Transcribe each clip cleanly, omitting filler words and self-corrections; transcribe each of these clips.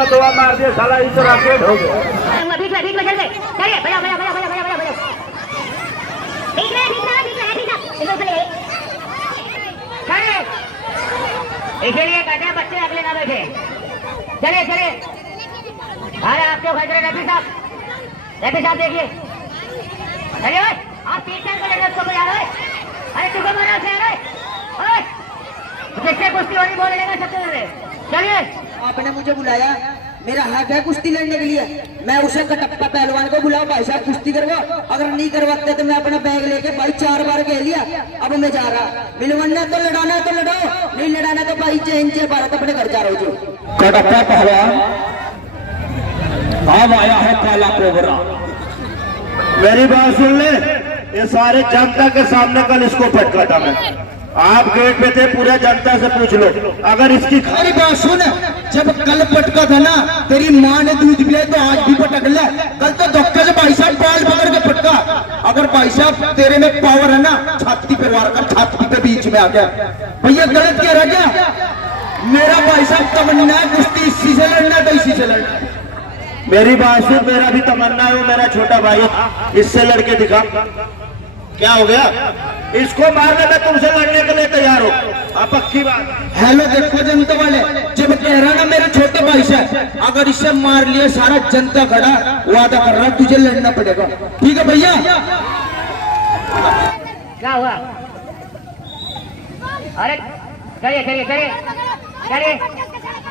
अपना दवा मार दिया साला इस रॉकेट हो गया। ठीक है चलिए भैया भैया भैया भैया भैया भैया ठीक है इधर चलिए खड़े इसीलिए कहते हैं बच्चे अगले ना बैठे। चलिए चलिए अरे आप क्यों खड़े रफी साहब देखिए चलिए आप तीन टाइम को लेकर उसको बजा रहे। अरे तुमको मना से अरे जिससे कुश्ती होनी बोल लेगा सबसे पहले। चलिए आपने मुझे बुलाया, मेरा हक है कुश्ती लड़ने के लिए। मैं उसे कटप्पा पहलवान को बुलाऊं, भाई साहब कुश्ती करवा। अगर नहीं करवाते तो मैं अपना बैग लेके भाई 4 बार कह लिया, अब मैं जा रहा। मिलवाना तो लड़ाना तो लड़ाओ, नहीं लड़ाना तो भाई चेंज भारत अपने घर जा रहा हूँ। कटप्पा पहलवान अब आया है काला कोबरा। मेरी बात सुन ले, ये सारे जनता के सामने कल इसको पटका था मैं। आप गेट पे थे, पूरे जनता से पूछ लो। अगर इसकी अरे बात सुन, जब कल पटका था ना तेरी माँ ने दूध पिया तो आज भी पटक ले। कल तो धक्के से भाई साहब बाल पकड़ के पटका। अगर भाई साहब तेरे में पावर है ना, छाती पे वार कर, छाती पे बीच में आ गया। भैया गलत क्या रह गया? मेरा भाई साहब तमन्ना है कुश्ती इसी से लड़ना तो इसी से लड़ना। मेरी बात सुन, मेरा भी तमन्ना है, वो मेरा छोटा भाई, इससे लड़के दिखा। क्या हो गया? इसको मारने में तुमसे लड़ने के लिए तैयार हो? आप पक्की बात। हेलो देखो जनता वाले, जब कह रहा ना मेरे छोटे भाई से, अगर इसे मार लिया सारा जनता खड़ा, वादा कर रहा तुझे लड़ना पड़ेगा। ठीक है भैया? क्या हुआ? अरे चलिए चलिए चलिए चलिए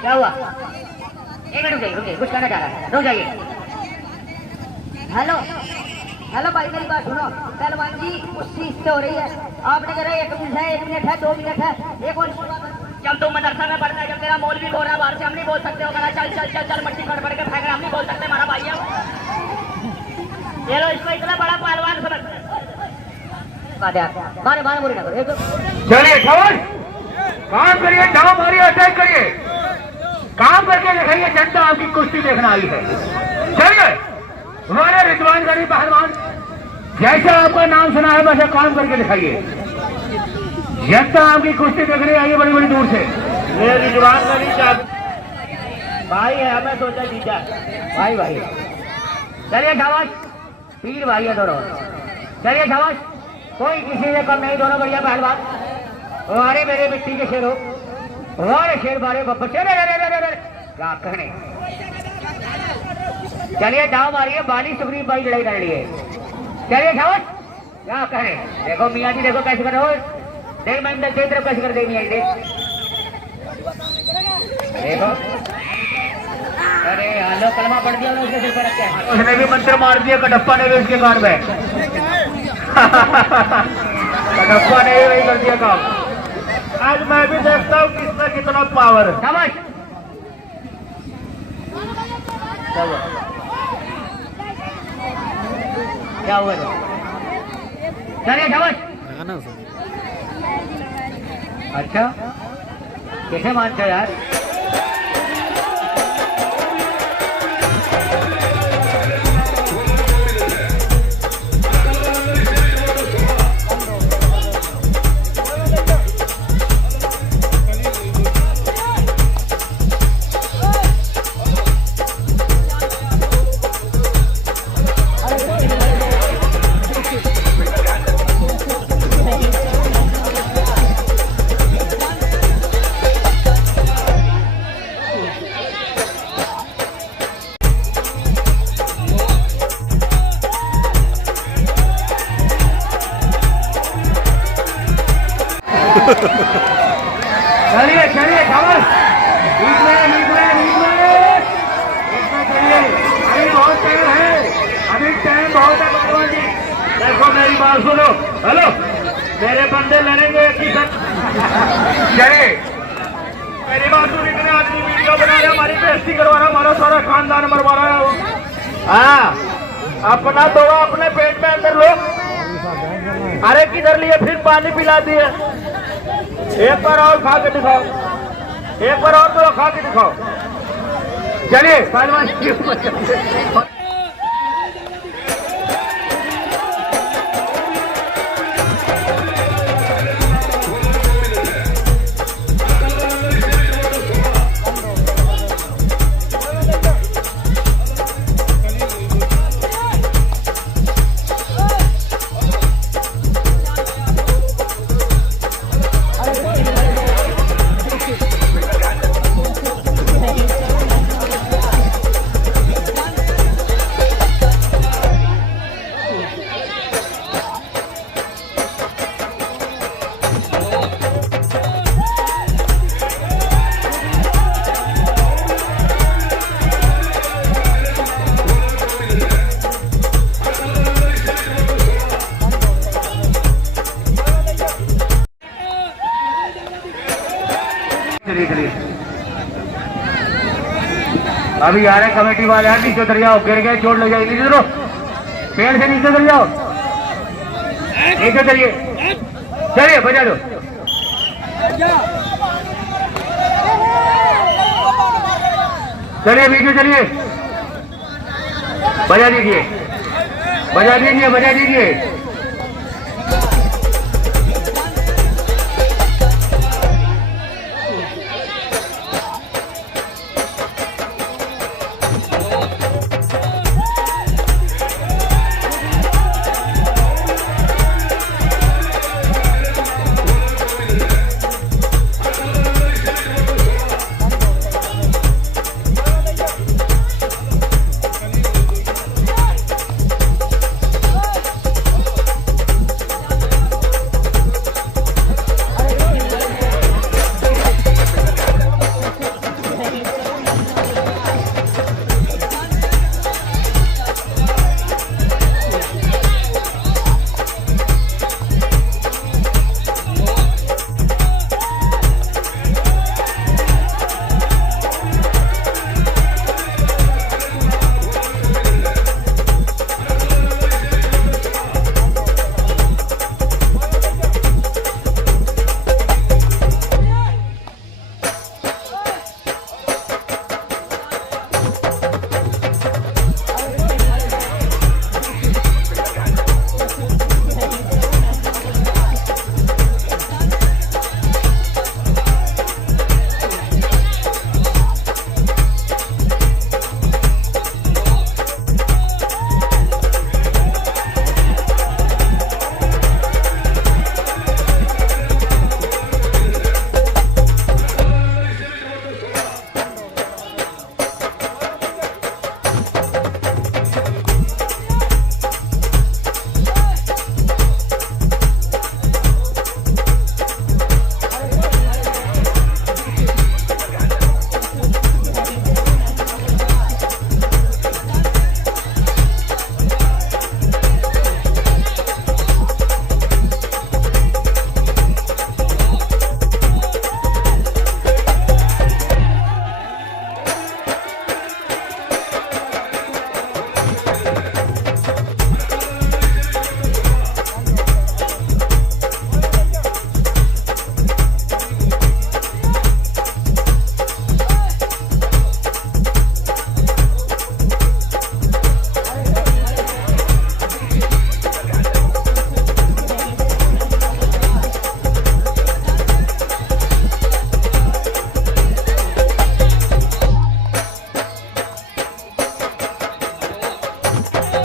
क्या हुआ? एक मिनट रुकिए, कुछ कहना चाह रहा है, रुक जाइए। हेलो भाई मेरी बात सुनो। पहलवान जी कुश्ती इससे हो रही है, आपने कह रहा है 1 मिनट है, 1 मिनट है, 2 मिनट है, एक और जब तुम मदरसा में पढ़ना है, जब तेरा मौलवी बोल रहा है बाहर से, हम नहीं बोल सकते हो कहना चल चल चल चल मट्टी फट के फेंक रहा, हम नहीं बोल सकते, हमारा भाई है। ये लो इसको इतना बड़ा पहलवान समझ मारे मारे मुरी ना करो। चलिए खबर काम करिए, डाव मारिए, अटैक करिए, काम करके दिखाइए। जनता आपकी कुश्ती देखना आई है। चलिए हमारे रिजवान गरी पहलवान, जैसा आपका नाम सुना है वैसे काम करके दिखाइए। जनता आपकी कुश्ती देखने आई है बड़ी बड़ी दूर से। ये रिजवान गरी भाई है, हमें सोचा जीता भाई भाई। चलिए शाबाश, पीर भाई है दोनों। चलिए शाबाश, कोई किसी से कम नहीं, दोनों बढ़िया पहलवान। हमारे मेरे मिट्टी के शेर हो, हमारे शेर बारे बच्चे क्या कहने। चलिए दाव मारिए, बाली सुग्रीव भाई लड़ाई कर लिए। चलिए शाबाश, क्या कहें। देखो मियाँ जी देखो कैसे कर रहे हो, देख मैं तेरी तरफ कैसे कर दे मियाँ जी, देखो। अरे हालो कलमा पढ़ दिया उसने सिर पर रख के, उसने भी मंत्र मार दिया, कटप्पा ने भी उसके कान में कटप्पा ने वही कर दिया काम। आज मैं भी देखता हूँ किसमें कितना पावर है। शाबाश, क्या हुआ? चलिए शाबाश। अच्छा कैसे मानते हो यार? चलिए चलिए शाबाश, अभी बहुत टाइम है, अभी टाइम बहुत है भगवान जी। देखो मेरी बात सुनो, हेलो मेरे बंदे लड़ेंगे एक ही साथ। चलिए मेरी बात सुन, इतने आदमी वीडियो बना रहे, हमारी बेइज्जती करवा रहा, हमारा सारा खानदान मरवा रहा है वो। हाँ अपना दवा अपने पेट में अंदर लो। अरे किधर लिए, फिर पानी पिला दिए। एक बार और खा के दिखाओ, एक बार और तो खा के दिखाओ। चलिए पहलवान अभी आ रहे कमेटी वाले यार, नीचे उतर जाओ, गिर गए चोट लग जाएगी, नीचे उतरो, पेड़ से नीचे उतर जाओ, नीचे उतरिए, चलिए बजा दो। चलिए वीडियो चलिए, बजा दीजिए, बजा दीजिए, बजा दीजिए।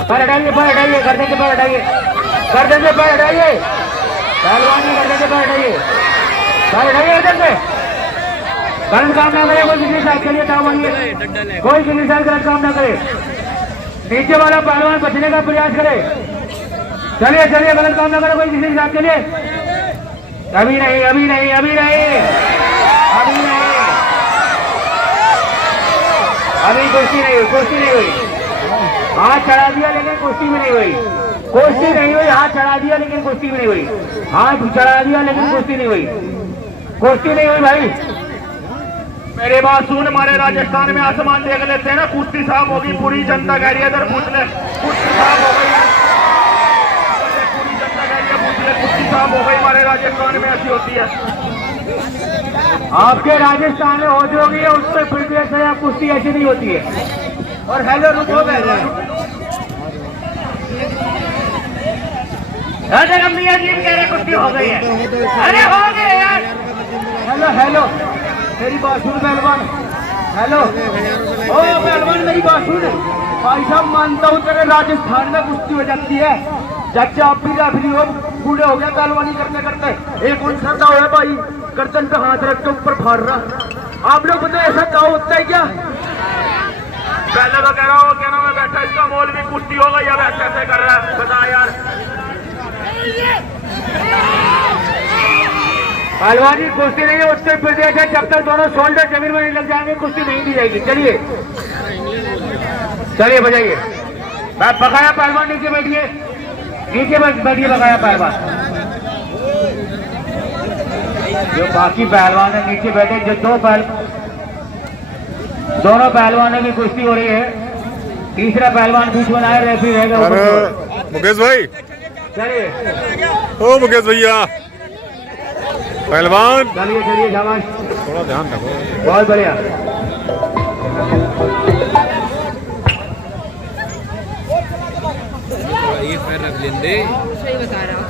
पर हटाइए, पर हटाइए, गर्दन के पर हटाइए, गर्दन के पर हटाइए, पहलवान जी गर्दन के पर हटाइए, पर हटाइए गर्दन से। गलत काम ना करे कोई, किसी साइड के लिए दाव मांगिए, कोई किसी साइड गलत काम ना करे, नीचे वाला पहलवान बचने का प्रयास करे। चलिए चलिए, गलत काम ना करे कोई किसी साइड के लिए। अभी नहीं, अभी नहीं, अभी नहीं, अभी नहीं, अभी कुश्ती नहीं हुई, कुश्ती नहीं हुई। हाथ चढ़ा दिया लेकिन कुश्ती में नहीं हुई, कुश्ती नहीं हुई। हाथ चढ़ा दिया लेकिन कुश्ती में नहीं हुई, हाथ चढ़ा दिया लेकिन कुश्ती नहीं हुई, कुश्ती नहीं हुई भाई। मेरे बात सुन, हमारे राजस्थान में आसमान देख लेते हैं ना, कुश्ती साफ होगी, पूरी जनता कह रही है इधर पूछ ले, कुश्ती साफ हो गई, पूरी जनता कह रही है पूछ ले, कुश्ती साफ हो गई। हमारे राजस्थान में ऐसी होती है, आपके राजस्थान में होती होगी, उत्तर प्रदेश में आप कुश्ती ऐसी नहीं होती है। और हेलो रुको, अरे मियां जी कह रहे कुश्ती हो गई है, अरे हो गई यार। हेलो हेलो, मेरी बात सुन पहलवान, हेलो ओ पहलवान मेरी बात सुन। भाई साहब मानता हूँ तेरे राजस्थान में कुश्ती हो जाती है, जब आप भी रेफरी हो, बूढ़े हो गया पहलवानी करते करते। एक उन खड़ा है भाई, गर्दन पे हाथ रख के ऊपर फाड़ रहा। आप लोग बताए ऐसा क्या होता है क्या? पहले तो कह रहा हूँ, क्या नाम है बैठा, इसका मोल भी कुश्ती हो गई, अब कैसे कर रहा है बता यार। पहलवान जी कुश्ती नहीं है, उत्तर प्रदेश है, जब तक दोनों शोल्डर जमीन में नहीं लग जाएंगे कुश्ती नहीं दी जाएगी। चलिए चलिए बजाइए, बकाया पहलवान नीचे बैठिए, नीचे बैठिए बकाया पहलवान। जो बाकी पहलवान है नीचे बैठे, जो दो पहलवान दोनों पहलवानों की कुश्ती हो रही है। तीसरा पहलवान बीच में आए, रेफरी रहेगा ऊपर की ओर। मुकेश भाई, चलिए ओ मुकेश भैया, पहलवान चलिए चलिए, शाबाश, थोड़ा ध्यान रखो। बहुत बढ़िया। ये पैर रख लेंगे। सही बता रहा हूँ।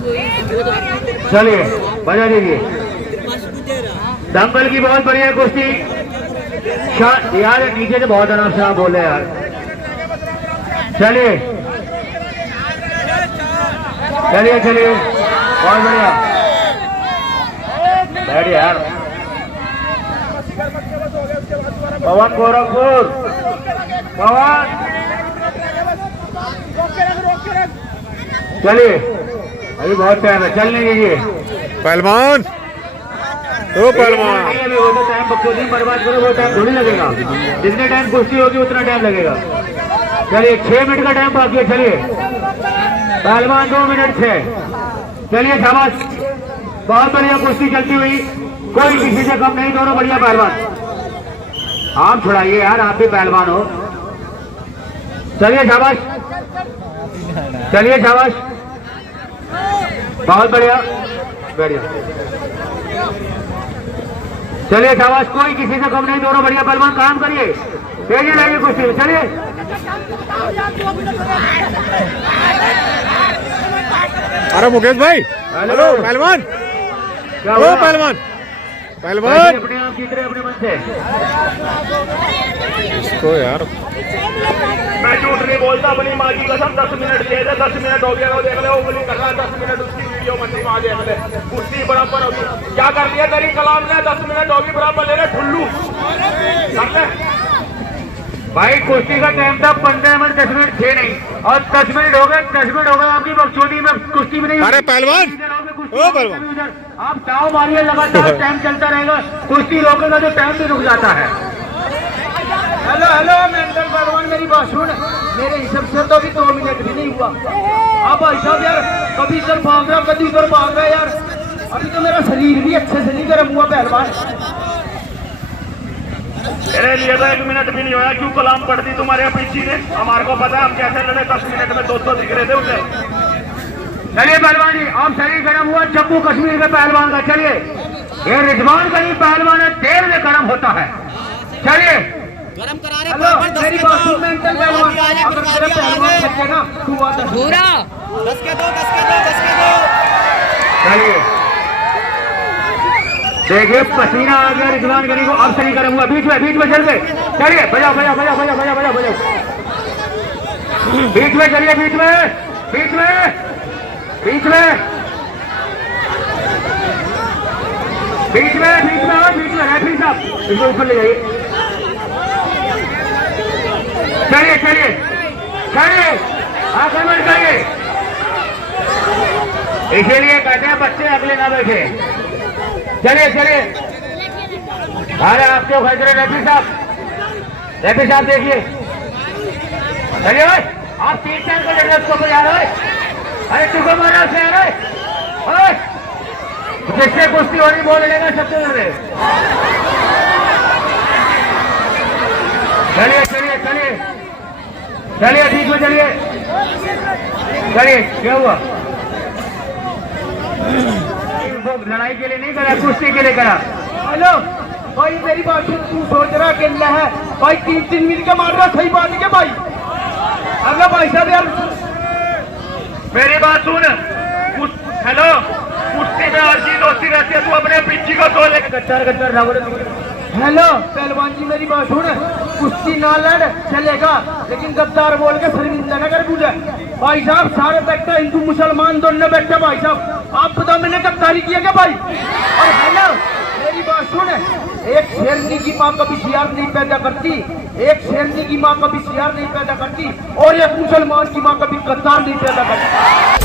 चलिए बजा दीजिए। दंगल की बहुत बढ़िया कुश्ती। यार नीचे से बहुत आराम से आप बोले यार। चलिए चलिए चलिए, बहुत बढ़िया, बैठिए यार। पवन गोरखपुर, पवन, चलिए अभी बहुत टाइम है, चलने दीजिए। पहलवान, ओ पहलवान, नहीं अभी वो तो टाइम बकचोदी बर्बाद करो, वो टाइम थोड़ी लगेगा। जितने टाइम कुश्ती होगी उतना टाइम लगेगा। चलिए 6 मिनट का टाइम बाकी है। चलिए पहलवान 2 मिनट 6। चलिए शाबाश, बहुत बढ़िया कुश्ती चलती हुई, कोई किसी से कम नहीं, दोनों बढ़िया पहलवान। आप छुड़ाइए यार, आप भी पहलवान हो। चलिए शाबाश, चलिए शाबाश, बहुत बढ़िया बढ़िया। चलिए शाबाश, कोई किसी से कम नहीं, दोनों बढ़िया पहलवान, काम करिए, तेजी लाइए कुश्ती। चलिए अरे मुकेश भाई, हेलो पहलवान, क्या ओ हुआ? पहलवान, पहलवान अपने आप जीत रहे अपने मन से। इसको यार, मैं झूठ नहीं बोलता, अपनी माँ की कसम। 10 मिनट दे दे, 10 मिनट हो गया, वो देख ले, उंगली कर रहा है, 10 मिनट उसकी वीडियो बन रही, वहां देख ले, कुश्ती बराबर होगी। क्या कर दिया तेरी कलाम ने? 10 मिनट होगी बराबर, ले रहे ठुल्लू कर ले। भाई कुश्ती का टाइम था 15 मिनट, 10 मिनट थे नहीं, और 10 मिनट हो गए, 10 मिनट हो गए आपकी बकचोदी में, कुश्ती भी नहीं। अरे पहलवान, ओ पहलवान, आप दाव मारिए, लगातार टाइम चलता रहेगा, कुश्ती रोकेगा तो टाइम भी रुक जाता है। हेलो हेलो मेंटल पहलवान, मेरी बात सुन। मेरे हिसाब से तो अभी 2 मिनट भी नहीं हुआ। अब भाई साहब यार, कभी इधर भाग रहा, कभी इधर भाग रहा यार। अभी तो मेरा शरीर भी अच्छे से नहीं गर्म हुआ पहलवान। मेरे लिए तो 1 मिनट भी नहीं हुआ। क्यों कलाम पढ़ दी तुम्हारे पीछे ने? हमारे को पता है हम कैसे लड़े, 10 मिनट में 200 दिख रहे थे उसे। चलिए पहलवान जी, अब शरीर गर्म हुआ जम्मू कश्मीर के पहलवान का। चलिए, ये रिजवान का ही पहलवान है, देर में गर्म होता है। चलिए गरम करा रहे हेलो, मेरी बात सुन, मेंटल पहलवान, अगर तेरा पहलवान बचे ना, तू आ 10 पूरा 10 के 2 10 के 2 10 के 2। चलिए देखिए, पसीना आ गया रिजवान गनी को, अब शरीर गर्म हुआ, बीच में चल गए। चलिए बजाओ बजाओ बजाओ बजाओ बजाओ बजाओ बजाओ, बीच में चलिए, बीच में बीच में बीच में बीच में बीच में और बीच में, रेफरी साहब इसको ऊपर ले जाइए। चलिए चलिए चलिए, आक्रमण करिए। इसीलिए कहते हैं बच्चे अगले ना बैठे। चलिए चलिए, अरे आपके खतरे रेफरी साहब देखिए। चलिए भाई, आप 3-4 को लड़ उसको बजा रहे। अरे तुमको मारा से आ रहे, जिससे कुश्ती हो रही बोल लेगा सबसे लड़। चलिए चलिए चलिए चलिए, ठीक में चलिए। चलिए, क्या हुआ? लड़ाई के लिए नहीं करा, कुश्ती के लिए करा। हेलो भाई, मेरी बात सुन, तू सोच रहा अकेला है भाई, 3-3 मिनट का मार रहा, सही बात है क्या भाई? अगर भाई साहब यार मेरी बात सुन, हेलो, कुश्ती में हर चीज होती रहती है, तू अपने पिच्ची को तो लेकर गद्दार। हेलो पहलवान जी, मेरी बात सुन, कुश्ती ना लड़ चलेगा, लेकिन गद्दार बोल के शर्मिंदा न कर मुझे। भाई साहब सारे बैठे हिंदू मुसलमान दोनों बैठे, भाई साहब आप बताओ मैंने गद्दारी किया क्या भाई? और हेलो मेरी बात सुन, एक शेरनी की माँ कभी शियार नहीं पैदा करती, एक शेरनी की माँ कभी शियार नहीं पैदा करती, और एक मुसलमान की माँ कभी गद्दार नहीं पैदा करती।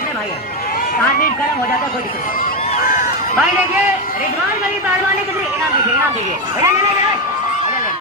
अपने भाई है, शांति गर्म हो जाता है, कोई दिक्कत नहीं। भाई देखिए रिजवान गरीब पहलवान ने कितने इनाम दीजिए, इनाम दीजिए।